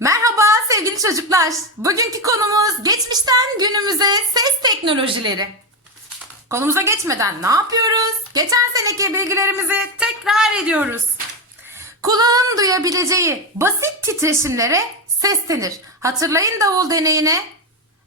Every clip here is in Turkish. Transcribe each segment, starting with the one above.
Merhaba sevgili çocuklar. Bugünkü konumuz geçmişten günümüze ses teknolojileri. Konumuza geçmeden ne yapıyoruz? Geçen seneki bilgilerimizi tekrar ediyoruz. Kulağın duyabileceği basit titreşimlere ses denir. Hatırlayın davul deneyini.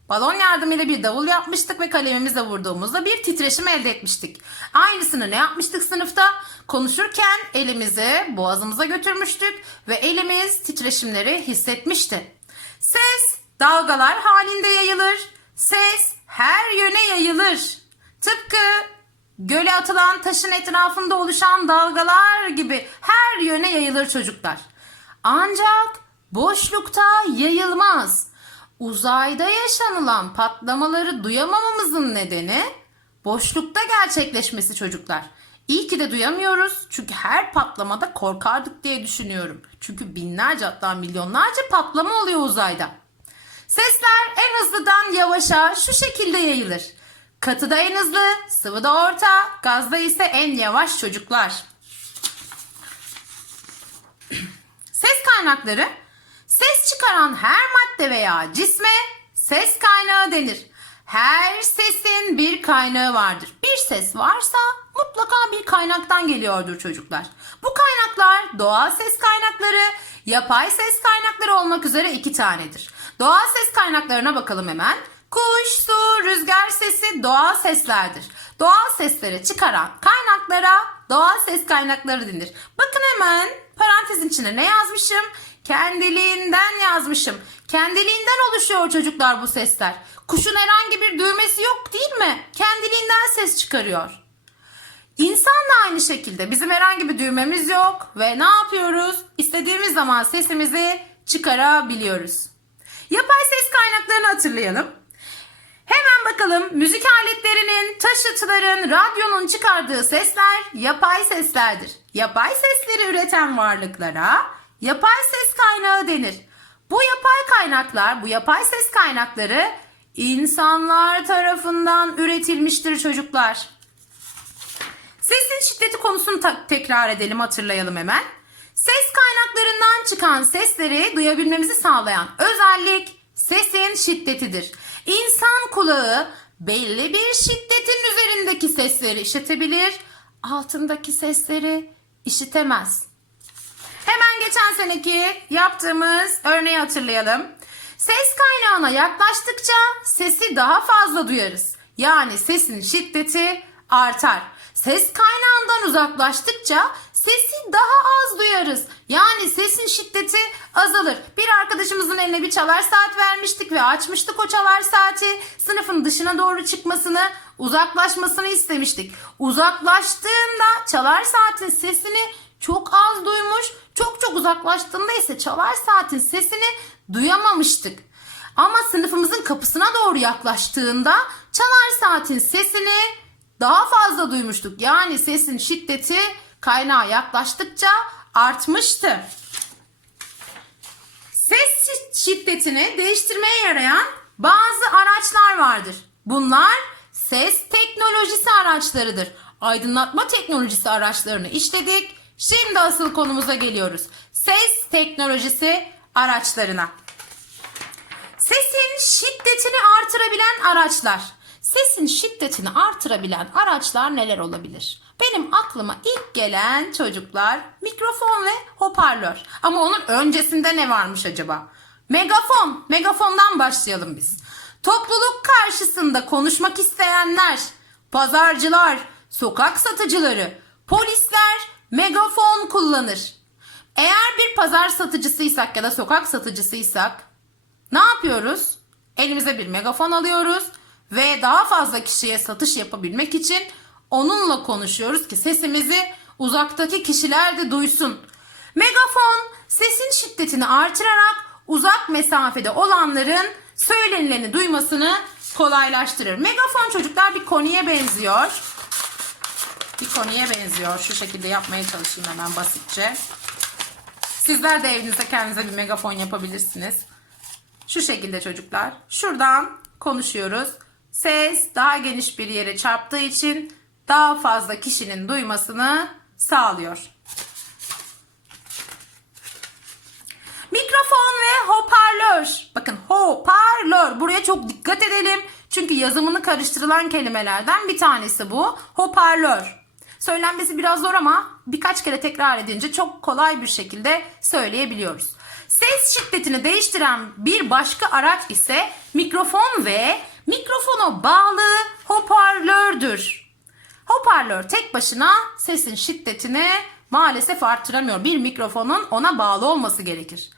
Balon yardımıyla bir davul yapmıştık ve kalemimizle vurduğumuzda bir titreşim elde etmiştik. Aynısını ne yapmıştık sınıfta? Konuşurken elimizi boğazımıza götürmüştük ve elimiz titreşimleri hissetmişti. Ses dalgalar halinde yayılır. Ses her yöne yayılır. Tıpkı göle atılan taşın etrafında oluşan dalgalar gibi her yöne yayılır çocuklar. Ancak boşlukta yayılmaz. Uzayda yaşanılan patlamaları duyamamamızın nedeni boşlukta gerçekleşmesi çocuklar. İyi ki de duyamıyoruz çünkü her patlamada korkardık diye düşünüyorum. Çünkü binlerce hatta milyonlarca patlama oluyor uzayda. Sesler en hızlıdan yavaşa şu şekilde yayılır. Katıda en hızlı, sıvıda orta, gazda ise en yavaş çocuklar. Ses kaynakları ses çıkaran her madde veya cisme ses kaynağı denir. Her sesin bir kaynağı vardır. Bir ses varsa mutlaka bir kaynaktan geliyordur çocuklar. Bu kaynaklar doğal ses kaynakları, yapay ses kaynakları olmak üzere iki tanedir. Doğal ses kaynaklarına bakalım hemen. Kuş, su, rüzgar sesi doğal seslerdir. Doğal sesleri çıkaran kaynaklara doğal ses kaynakları denir. Bakın hemen parantezin içine ne yazmışım? Kendiliğinden yazmışım. Kendiliğinden oluşuyor çocuklar bu sesler. Kuşun herhangi bir düğmesi yok değil mi? Kendiliğinden ses çıkarıyor. İnsan da aynı şekilde bizim herhangi bir düğmemiz yok ve ne yapıyoruz? İstediğimiz zaman sesimizi çıkarabiliyoruz. Yapay ses kaynaklarını hatırlayalım. Hemen bakalım müzik aletlerinin, taşıtların, radyonun çıkardığı sesler yapay seslerdir. Yapay sesleri üreten varlıklara yapay ses kaynağı denir. Bu yapay kaynaklar, bu yapay ses kaynakları insanlar tarafından üretilmiştir çocuklar. Sesin şiddeti konusunu tekrar edelim, hatırlayalım hemen. Ses kaynaklarından çıkan sesleri duyabilmemizi sağlayan özellik sesin şiddetidir. İnsan kulağı belli bir şiddetin üzerindeki sesleri işitebilir, altındaki sesleri işitemez. Hemen geçen seneki yaptığımız örneği hatırlayalım. Ses kaynağına yaklaştıkça sesi daha fazla duyarız. Yani sesin şiddeti artar. Ses kaynağından uzaklaştıkça sesi daha az duyarız. Yani sesin şiddeti azalır. Bir arkadaşımızın eline bir çalar saat vermiştik ve açmıştık o çalar saati. Sınıfın dışına doğru çıkmasını, uzaklaşmasını istemiştik. Uzaklaştığında çalar saatin sesini çok az duymuş, çok çok uzaklaştığında ise çalar saatin sesini duyamamıştık. Ama sınıfımızın kapısına doğru yaklaştığında çalar saatin sesini daha fazla duymuştuk. Yani sesin şiddeti kaynağa yaklaştıkça artmıştı. Ses şiddetini değiştirmeye yarayan bazı araçlar vardır. Bunlar ses teknolojisi araçlarıdır. Aydınlatma teknolojisi araçlarını işledik. Şimdi asıl konumuza geliyoruz. Ses teknolojisi araçlarına. Sesin şiddetini artırabilen araçlar. Sesin şiddetini artırabilen araçlar neler olabilir? Benim aklıma ilk gelen çocuklar mikrofon ve hoparlör. Ama onun öncesinde ne varmış acaba? Megafon. Megafondan başlayalım biz. Topluluk karşısında konuşmak isteyenler, pazarcılar, sokak satıcıları, polisler megafon kullanır. Eğer bir pazar satıcısıysak ya da sokak satıcısıysak ne yapıyoruz? Elimize bir megafon alıyoruz ve daha fazla kişiye satış yapabilmek için onunla konuşuyoruz ki sesimizi uzaktaki kişiler de duysun. Megafon sesin şiddetini artırarak uzak mesafede olanların söylenileni duymasını kolaylaştırır. Megafon çocuklar bir konuya benziyor. Bir konuya benziyor. Şu şekilde yapmaya çalışayım hemen basitçe. Sizler de evinizde kendinize bir megafon yapabilirsiniz. Şu şekilde çocuklar. Şuradan konuşuyoruz. Ses daha geniş bir yere çarptığı için daha fazla kişinin duymasını sağlıyor. Mikrofon ve hoparlör çok dikkat edelim. Çünkü yazımını karıştırılan kelimelerden bir tanesi bu. Hoparlör. Söylenmesi biraz zor ama birkaç kere tekrar edince çok kolay bir şekilde söyleyebiliyoruz. Ses şiddetini değiştiren bir başka araç ise mikrofon ve mikrofona bağlı hoparlördür. Hoparlör tek başına sesin şiddetini maalesef arttıramıyor. Bir mikrofonun ona bağlı olması gerekir.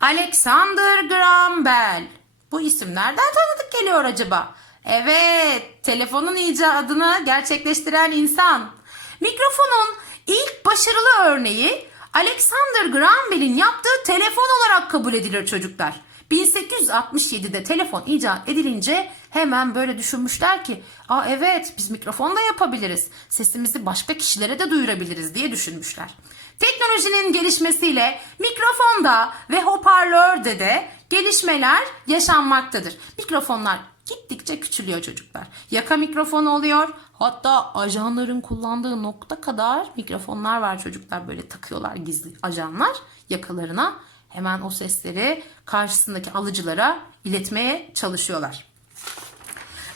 Alexander Graham Bell. Bu isim nereden tanıdık geliyor acaba? Evet, telefonun icadını gerçekleştiren insan. Mikrofonun ilk başarılı örneği Alexander Graham Bell'in yaptığı telefon olarak kabul edilir çocuklar. 1867'de telefon icat edilince hemen böyle düşünmüşler ki Aa evet biz mikrofonla yapabiliriz. Sesimizi başka kişilere de duyurabiliriz diye düşünmüşler. Teknolojinin gelişmesiyle mikrofonda ve hoparlörde de gelişmeler yaşanmaktadır. Mikrofonlar gittikçe küçülüyor çocuklar. Yaka mikrofonu oluyor. Hatta ajanların kullandığı nokta kadar mikrofonlar var çocuklar böyle takıyorlar gizli ajanlar yakalarına. Hemen o sesleri karşısındaki alıcılara iletmeye çalışıyorlar.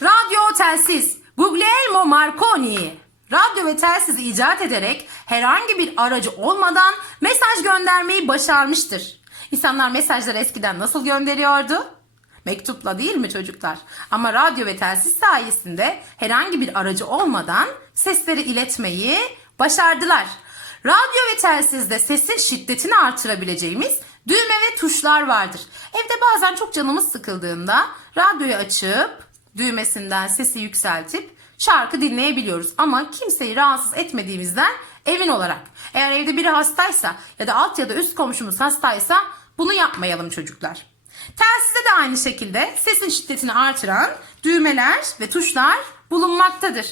Radyo telsiz Guglielmo Marconi radyo ve telsizi icat ederek herhangi bir aracı olmadan mesaj göndermeyi başarmıştır. İnsanlar mesajları eskiden nasıl gönderiyordu? Mektupla değil mi çocuklar? Ama radyo ve telsiz sayesinde herhangi bir aracı olmadan sesleri iletmeyi başardılar. Radyo ve telsizde sesin şiddetini artırabileceğimiz düğme ve tuşlar vardır. Evde bazen çok canımız sıkıldığında radyoyu açıp düğmesinden sesi yükseltip şarkı dinleyebiliyoruz. Ama kimseyi rahatsız etmediğimizden emin olarak. Eğer evde biri hastaysa ya da alt ya da üst komşumuz hastaysa bunu yapmayalım çocuklar. Telsizde de aynı şekilde sesin şiddetini artıran düğmeler ve tuşlar bulunmaktadır.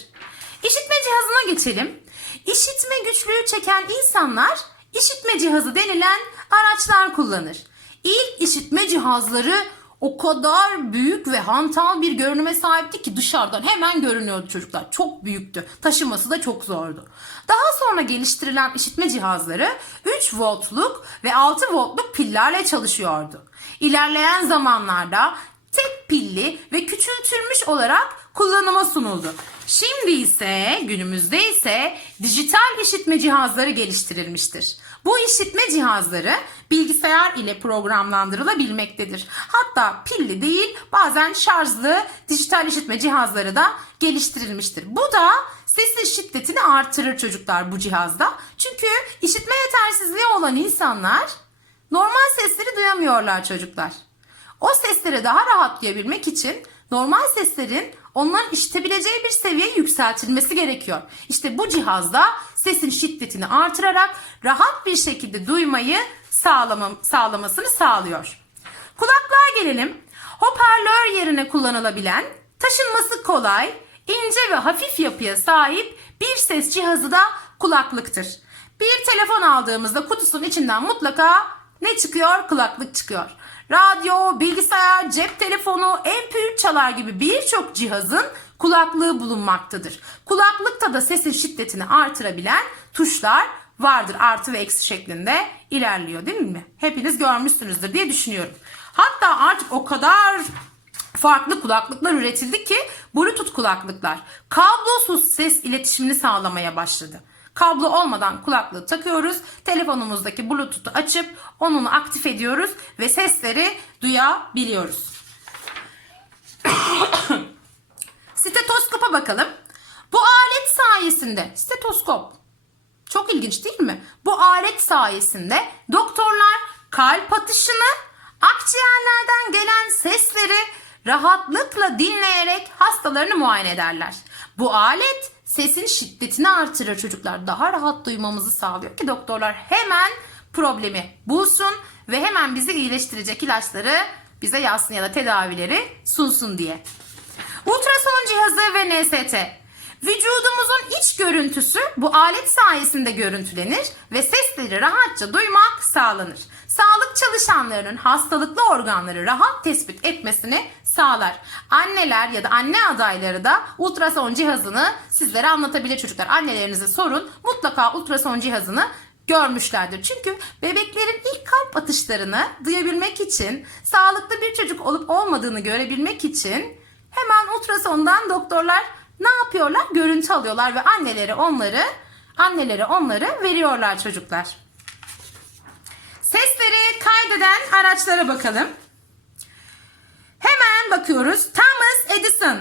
İşitme cihazına geçelim. İşitme güçlüğü çeken insanlar işitme cihazı denilen araçlar kullanır. İlk işitme cihazları o kadar büyük ve hantal bir görünüme sahipti ki dışarıdan hemen görünüyordu çocuklar. Çok büyüktü. Taşıması da çok zordu. Daha sonra geliştirilen işitme cihazları 3 voltluk ve 6 voltluk pillerle çalışıyordu. İlerleyen zamanlarda tek pilli ve küçültülmüş olarak kullanıma sunuldu. Şimdi ise günümüzde ise dijital işitme cihazları geliştirilmiştir. Bu işitme cihazları bilgisayar ile programlandırılabilmektedir. Hatta pilli değil bazen şarjlı dijital işitme cihazları da geliştirilmiştir. Bu da sesin şiddetini artırır çocuklar bu cihazda. Çünkü işitme yetersizliği olan insanlar normal sesleri duyamıyorlar çocuklar. O sesleri daha rahat duyabilmek için normal seslerin onların işitebileceği bir seviyeye yükseltilmesi gerekiyor. İşte bu cihazda sesin şiddetini artırarak rahat bir şekilde duymayı sağlama, sağlamasını sağlıyor. Kulaklığa gelelim. Hoparlör yerine kullanılabilen, taşınması kolay, ince ve hafif yapıya sahip bir ses cihazı da kulaklıktır. Bir telefon aldığımızda kutusunun içinden mutlaka ne çıkıyor? Kulaklık çıkıyor. Radyo, bilgisayar, cep telefonu, MP3 çalar gibi birçok cihazın kulaklığı bulunmaktadır. Kulaklıkta da sesin şiddetini artırabilen tuşlar vardır. Artı ve eksi şeklinde ilerliyor değil mi? Hepiniz görmüşsünüzdür diye düşünüyorum. Hatta artık o kadar farklı kulaklıklar üretildi ki Bluetooth kulaklıklar kablosuz ses iletişimini sağlamaya başladı. Kablo olmadan kulaklığı takıyoruz. Telefonumuzdaki Bluetooth'u açıp onunu aktif ediyoruz ve sesleri duyabiliyoruz. Stetoskopa bakalım. Bu alet sayesinde stetoskop çok ilginç değil mi? Bu alet sayesinde doktorlar kalp atışını, akciğerlerden gelen sesleri rahatlıkla dinleyerek hastalarını muayene ederler. Bu alet sesin şiddetini artırır çocuklar. Daha rahat duymamızı sağlıyor ki doktorlar hemen problemi bulsun ve hemen bizi iyileştirecek ilaçları bize yazsın ya da tedavileri sunsun diye. Ultrason cihazı ve NST. Vücudumuzun iç görüntüsü bu alet sayesinde görüntülenir ve sesleri rahatça duymak sağlanır. Sağlık çalışanlarının hastalıklı organları rahat tespit etmesini sağlar. Anneler ya da anne adayları da ultrason cihazını sizlere anlatabilir çocuklar. Annelerinize sorun mutlaka ultrason cihazını görmüşlerdir. Çünkü bebeklerin ilk kalp atışlarını duyabilmek için, sağlıklı bir çocuk olup olmadığını görebilmek için hemen ultrasondan doktorlar ne yapıyorlar? Görüntü alıyorlar ve anneleri onları anneleri onları veriyorlar çocuklar. Sesleri kaydeden araçlara bakalım. Hemen bakıyoruz. Thomas Edison.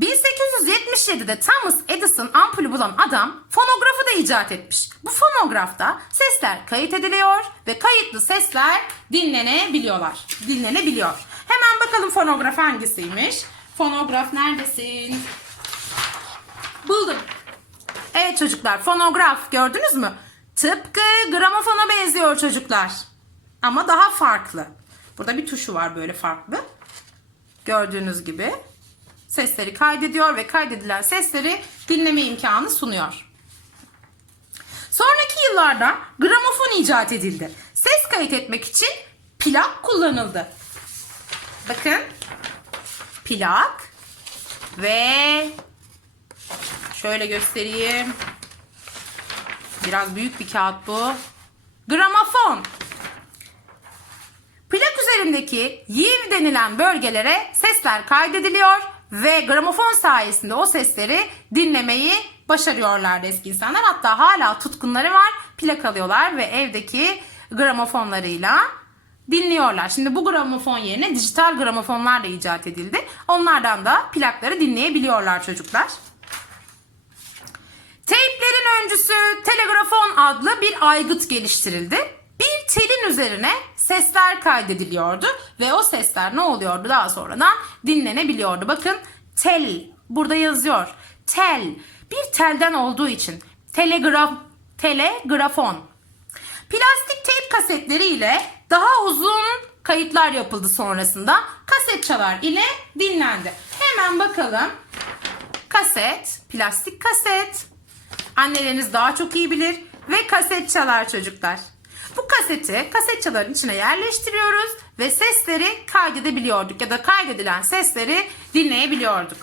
1877'de Thomas Edison ampulü bulan adam fonografı da icat etmiş. Bu fonografta sesler kayıt ediliyor ve kayıtlı sesler dinlenebiliyorlar. Dinlenebiliyor. Hemen bakalım fonograf hangisiymiş? Fonograf neredesin? Buldum. Evet çocuklar fonograf gördünüz mü? Tıpkı gramofona benziyor çocuklar. Ama daha farklı. Burada bir tuşu var böyle farklı. Gördüğünüz gibi sesleri kaydediyor ve kaydedilen sesleri dinleme imkanı sunuyor. Sonraki yıllarda gramofon icat edildi. Ses kayıt etmek için plak kullanıldı. Bakın plak ve şöyle göstereyim. Biraz büyük bir kağıt bu. Gramofon. Plak üzerindeki yiv denilen bölgelere sesler kaydediliyor ve gramofon sayesinde o sesleri dinlemeyi başarıyorlardı eski insanlar. Hatta hala tutkunları var. Plak alıyorlar ve evdeki gramofonlarıyla dinliyorlar. Şimdi bu gramofon yerine dijital gramofonlar da icat edildi. Onlardan da plakları dinleyebiliyorlar çocuklar. Teyplerin öncüsü telegrafon adlı bir aygıt geliştirildi. Bir telin üzerine sesler kaydediliyordu ve o sesler ne oluyordu daha sonradan dinlenebiliyordu. Bakın tel burada yazıyor. Tel bir telden olduğu için telegraf telegrafon. Plastik teyp kasetleri ile daha uzun kayıtlar yapıldı sonrasında. Kaset çalar ile dinlendi. Hemen bakalım. Kaset, plastik kaset. Anneleriniz daha çok iyi bilir ve kaset çalar çocuklar. Bu kaseti kaset çaların içine yerleştiriyoruz ve sesleri kaydedebiliyorduk ya da kaydedilen sesleri dinleyebiliyorduk.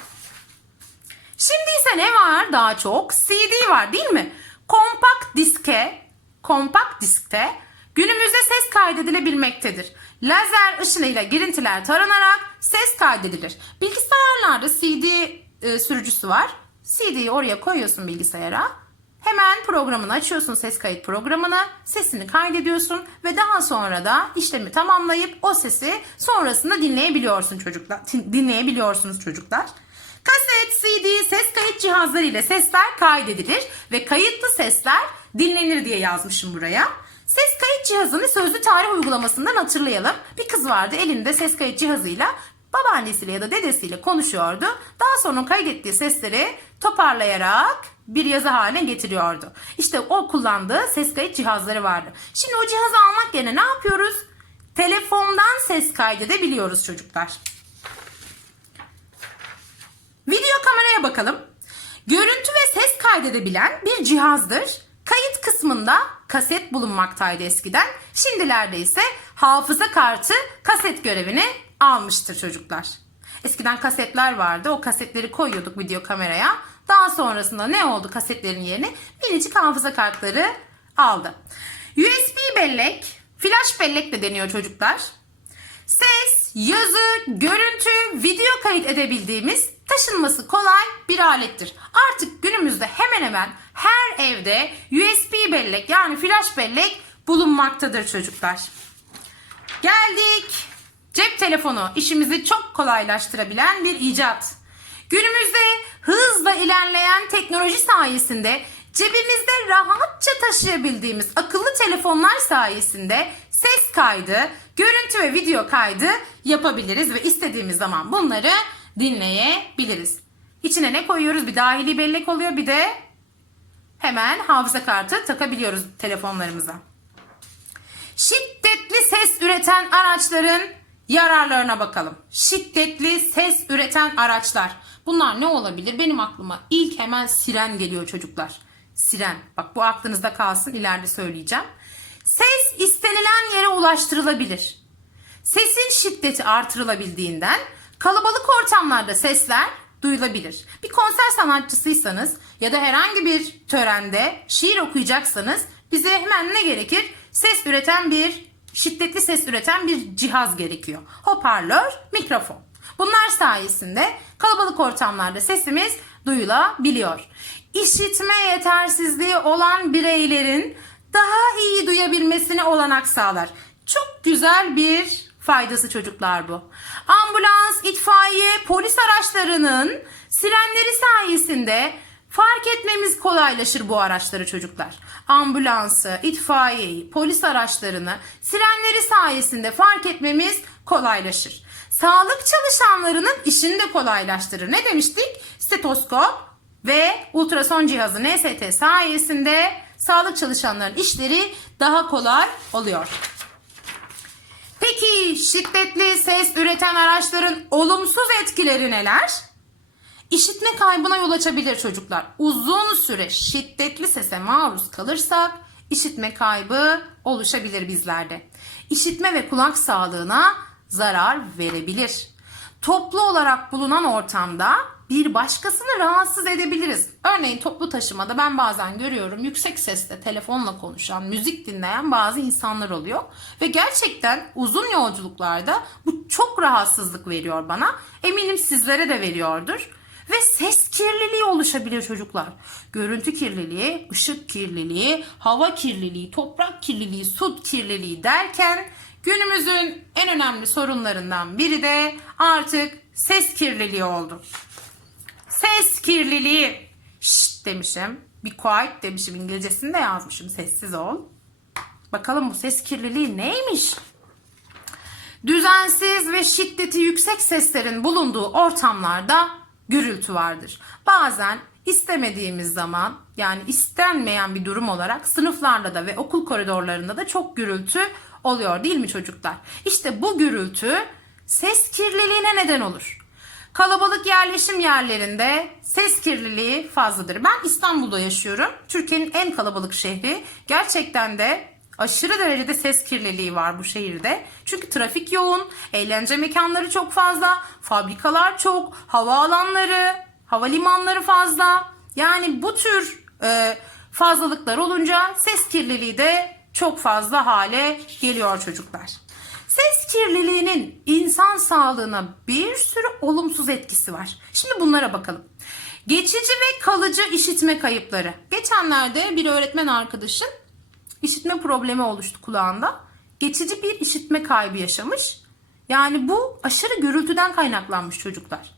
Şimdi ise ne var daha çok? CD var değil mi? Kompakt diske, kompakt diskte günümüzde ses kaydedilebilmektedir. Lazer ışınıyla girintiler taranarak ses kaydedilir. Bilgisayarlarda CD e, sürücüsü var. CD'yi oraya koyuyorsun bilgisayara. Hemen programını açıyorsun ses kayıt programını, sesini kaydediyorsun ve daha sonra da işlemi tamamlayıp o sesi sonrasında dinleyebiliyorsun çocuklar. Dinleyebiliyorsunuz çocuklar. Kaset, CD, ses kayıt cihazları ile sesler kaydedilir ve kayıtlı sesler dinlenir diye yazmışım buraya. Ses kayıt cihazını sözlü tarih uygulamasından hatırlayalım. Bir kız vardı elinde ses kayıt cihazıyla babaannesiyle ya da dedesiyle konuşuyordu. Daha sonra kaydettiği sesleri toparlayarak bir yazı haline getiriyordu. İşte o kullandığı ses kayıt cihazları vardı. Şimdi o cihazı almak yerine ne yapıyoruz? Telefondan ses kaydedebiliyoruz çocuklar. Video kameraya bakalım. Görüntü ve ses kaydedebilen bir cihazdır. Kayıt kısmında kaset bulunmaktaydı eskiden. Şimdilerde ise hafıza kartı kaset görevini almıştır çocuklar. Eskiden kasetler vardı. O kasetleri koyuyorduk video kameraya. Daha sonrasında ne oldu kasetlerin yerine? Minicik hafıza kartları aldı. USB bellek, flash bellek de deniyor çocuklar. Ses, yazı, görüntü, video kayıt edebildiğimiz taşınması kolay bir alettir. Artık günümüzde hemen hemen her evde USB bellek yani flash bellek bulunmaktadır çocuklar. Geldik. Cep telefonu işimizi çok kolaylaştırabilen bir icat. Günümüzde hızla ilerleyen teknoloji sayesinde cebimizde rahatça taşıyabildiğimiz akıllı telefonlar sayesinde ses kaydı, görüntü ve video kaydı yapabiliriz ve istediğimiz zaman bunları dinleyebiliriz. İçine ne koyuyoruz? Bir dahili bellek oluyor bir de hemen hafıza kartı takabiliyoruz telefonlarımıza. Şiddetli ses üreten araçların yararlarına bakalım. Şiddetli ses üreten araçlar. Bunlar ne olabilir? Benim aklıma ilk hemen siren geliyor çocuklar. Siren. Bak bu aklınızda kalsın ileride söyleyeceğim. Ses istenilen yere ulaştırılabilir. Sesin şiddeti artırılabildiğinden kalabalık ortamlarda sesler duyulabilir. Bir konser sanatçısıysanız ya da herhangi bir törende şiir okuyacaksanız bize hemen ne gerekir? Ses üreten bir, şiddetli ses üreten bir cihaz gerekiyor. Hoparlör, mikrofon. Bunlar sayesinde kalabalık ortamlarda sesimiz duyulabiliyor. İşitme yetersizliği olan bireylerin daha iyi duyabilmesine olanak sağlar. Çok güzel bir faydası çocuklar bu. Ambulans, itfaiye, polis araçlarının sirenleri sayesinde fark etmemiz kolaylaşır bu araçları çocuklar. Ambulansı, itfaiyeyi, polis araçlarını sirenleri sayesinde fark etmemiz kolaylaşır. Sağlık çalışanlarının işini de kolaylaştırır. Ne demiştik? Stetoskop ve ultrason cihazı NST sayesinde sağlık çalışanlarının işleri daha kolay oluyor. Peki şiddetli ses üreten araçların olumsuz etkileri neler? İşitme kaybına yol açabilir çocuklar. Uzun süre şiddetli sese maruz kalırsak işitme kaybı oluşabilir bizlerde. İşitme ve kulak sağlığına zarar verebilir. Toplu olarak bulunan ortamda bir başkasını rahatsız edebiliriz. Örneğin toplu taşımada ben bazen görüyorum yüksek sesle telefonla konuşan, müzik dinleyen bazı insanlar oluyor. Ve gerçekten uzun yolculuklarda bu çok rahatsızlık veriyor bana. Eminim sizlere de veriyordur. Ve ses kirliliği oluşabilir çocuklar. Görüntü kirliliği, ışık kirliliği, hava kirliliği, toprak kirliliği, su kirliliği derken günümüzün en önemli sorunlarından biri de artık ses kirliliği oldu. Ses kirliliği. Şşt demişim. Be quiet demişim. İngilizcesini de yazmışım. Sessiz ol. Bakalım bu ses kirliliği neymiş? Düzensiz ve şiddeti yüksek seslerin bulunduğu ortamlarda gürültü vardır. Bazen istemediğimiz zaman yani istenmeyen bir durum olarak sınıflarda da ve okul koridorlarında da çok gürültü oluyor değil mi çocuklar? İşte bu gürültü ses kirliliğine neden olur. Kalabalık yerleşim yerlerinde ses kirliliği fazladır. Ben İstanbul'da yaşıyorum. Türkiye'nin en kalabalık şehri. Gerçekten de aşırı derecede ses kirliliği var bu şehirde. Çünkü trafik yoğun, eğlence mekanları çok fazla, fabrikalar çok, havaalanları, havalimanları fazla. Yani bu tür e, fazlalıklar olunca ses kirliliği de çok fazla hale geliyor çocuklar. Ses kirliliğinin insan sağlığına bir sürü olumsuz etkisi var. Şimdi bunlara bakalım. Geçici ve kalıcı işitme kayıpları. Geçenlerde bir öğretmen arkadaşın işitme problemi oluştu kulağında. Geçici bir işitme kaybı yaşamış. Yani bu aşırı gürültüden kaynaklanmış çocuklar.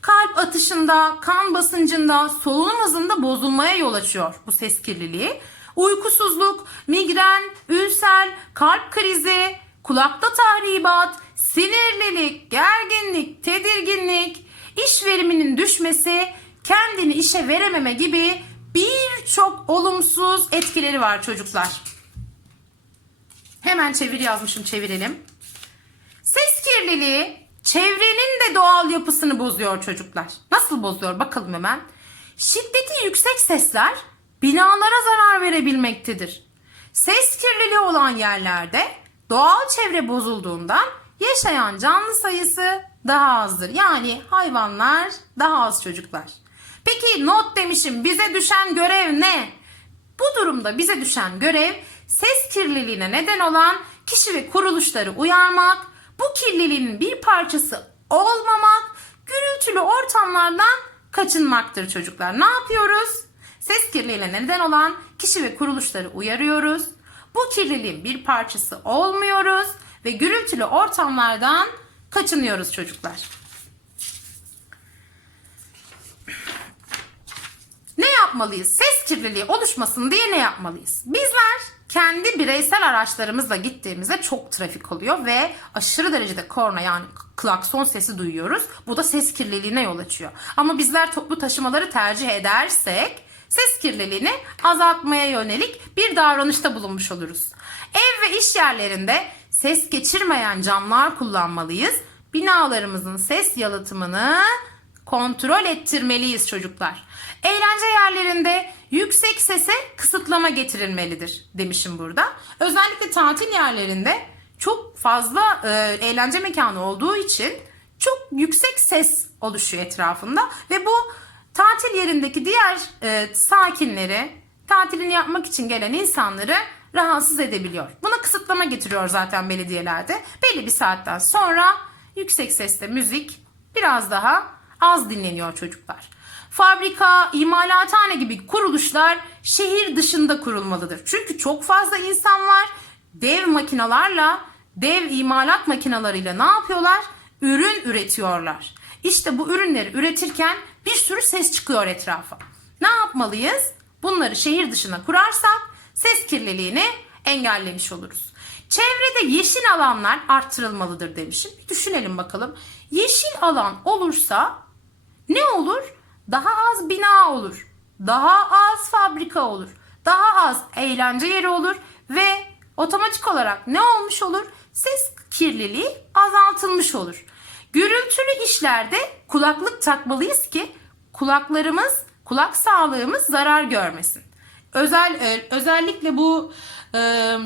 Kalp atışında, kan basıncında, solunum hızında bozulmaya yol açıyor bu ses kirliliği. Uykusuzluk, migren, ülser, kalp krizi, kulakta tahribat, sinirlilik, gerginlik, tedirginlik, iş veriminin düşmesi, kendini işe verememe gibi birçok olumsuz etkileri var çocuklar. Hemen çeviri yazmışım çevirelim. Ses kirliliği çevrenin de doğal yapısını bozuyor çocuklar. Nasıl bozuyor bakalım hemen. Şiddeti yüksek sesler binalara zarar verebilmektedir. Ses kirliliği olan yerlerde doğal çevre bozulduğundan yaşayan canlı sayısı daha azdır. Yani hayvanlar daha az çocuklar. Peki not demişim bize düşen görev ne? Bu durumda bize düşen görev ses kirliliğine neden olan kişi ve kuruluşları uyarmak, bu kirliliğin bir parçası olmamak, gürültülü ortamlardan kaçınmaktır çocuklar. Ne yapıyoruz? Ses kirliliğine neden olan kişi ve kuruluşları uyarıyoruz. Bu kirliliğin bir parçası olmuyoruz ve gürültülü ortamlardan kaçınıyoruz çocuklar. Ne yapmalıyız? Ses kirliliği oluşmasın diye ne yapmalıyız? Bizler kendi bireysel araçlarımızla gittiğimizde çok trafik oluyor ve aşırı derecede korna yani klakson sesi duyuyoruz. Bu da ses kirliliğine yol açıyor. Ama bizler toplu taşımaları tercih edersek ses kirliliğini azaltmaya yönelik bir davranışta bulunmuş oluruz. Ev ve iş yerlerinde ses geçirmeyen camlar kullanmalıyız. Binalarımızın ses yalıtımını kontrol ettirmeliyiz çocuklar. Eğlence yerlerinde yüksek sese kısıtlama getirilmelidir demişim burada. Özellikle tatil yerlerinde çok fazla e, eğlence mekanı olduğu için çok yüksek ses oluşuyor etrafında ve bu tatil yerindeki diğer e, sakinleri tatilini yapmak için gelen insanları rahatsız edebiliyor. Buna kısıtlama getiriyor zaten belediyelerde. Belli bir saatten sonra yüksek sesle müzik biraz daha az dinleniyor çocuklar. Fabrika, imalathane gibi kuruluşlar şehir dışında kurulmalıdır. Çünkü çok fazla insan var. Dev makinalarla, dev imalat makinalarıyla ne yapıyorlar? Ürün üretiyorlar. İşte bu ürünleri üretirken bir sürü ses çıkıyor etrafa. Ne yapmalıyız? Bunları şehir dışına kurarsak ses kirliliğini engellemiş oluruz. Çevrede yeşil alanlar arttırılmalıdır demişim. Bir düşünelim bakalım. Yeşil alan olursa ne olur? Daha az bina olur. Daha az fabrika olur. Daha az eğlence yeri olur ve otomatik olarak ne olmuş olur? Ses kirliliği azaltılmış olur. Gürültülü işlerde kulaklık takmalıyız ki kulaklarımız, kulak sağlığımız zarar görmesin. Özel e, özellikle bu e,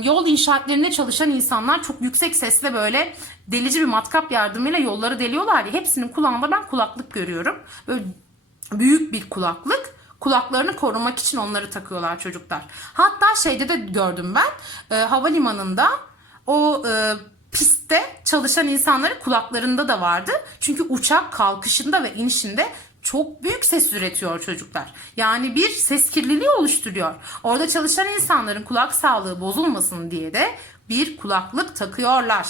yol inşaatlarında çalışan insanlar çok yüksek sesle böyle delici bir matkap yardımıyla yolları deliyorlar ya. Hepsinin kulağında ben kulaklık görüyorum. Böyle büyük bir kulaklık. Kulaklarını korumak için onları takıyorlar çocuklar. Hatta şeyde de gördüm ben e, havalimanında o e, pistte çalışan insanların kulaklarında da vardı. Çünkü uçak kalkışında ve inişinde çok büyük ses üretiyor çocuklar. Yani bir ses kirliliği oluşturuyor. Orada çalışan insanların kulak sağlığı bozulmasın diye de bir kulaklık takıyorlar.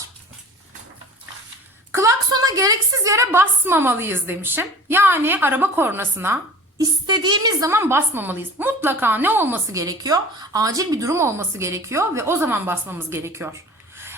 Klaksona gereksiz yere basmamalıyız demişim. Yani araba kornasına istediğimiz zaman basmamalıyız. Mutlaka ne olması gerekiyor? Acil bir durum olması gerekiyor ve o zaman basmamız gerekiyor.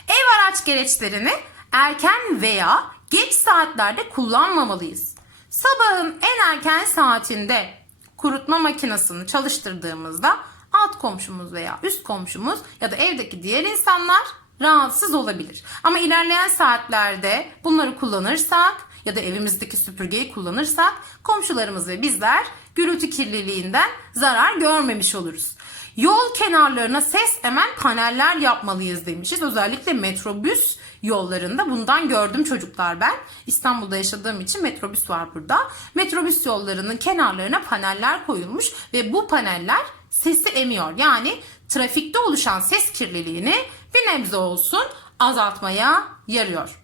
Ev araç gereçlerini erken veya geç saatlerde kullanmamalıyız. Sabahın en erken saatinde kurutma makinesini çalıştırdığımızda alt komşumuz veya üst komşumuz ya da evdeki diğer insanlar rahatsız olabilir. Ama ilerleyen saatlerde bunları kullanırsak ya da evimizdeki süpürgeyi kullanırsak komşularımız ve bizler gürültü kirliliğinden zarar görmemiş oluruz. Yol kenarlarına ses emen paneller yapmalıyız demişiz. Özellikle metrobüs yollarında bundan gördüm çocuklar ben. İstanbul'da yaşadığım için metrobüs var burada. Metrobüs yollarının kenarlarına paneller koyulmuş ve bu paneller sesi emiyor. Yani trafikte oluşan ses kirliliğini bir nebze olsun azaltmaya yarıyor.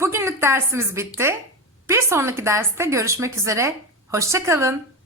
Bugünlük dersimiz bitti. Bir sonraki derste görüşmek üzere. Hoşçakalın.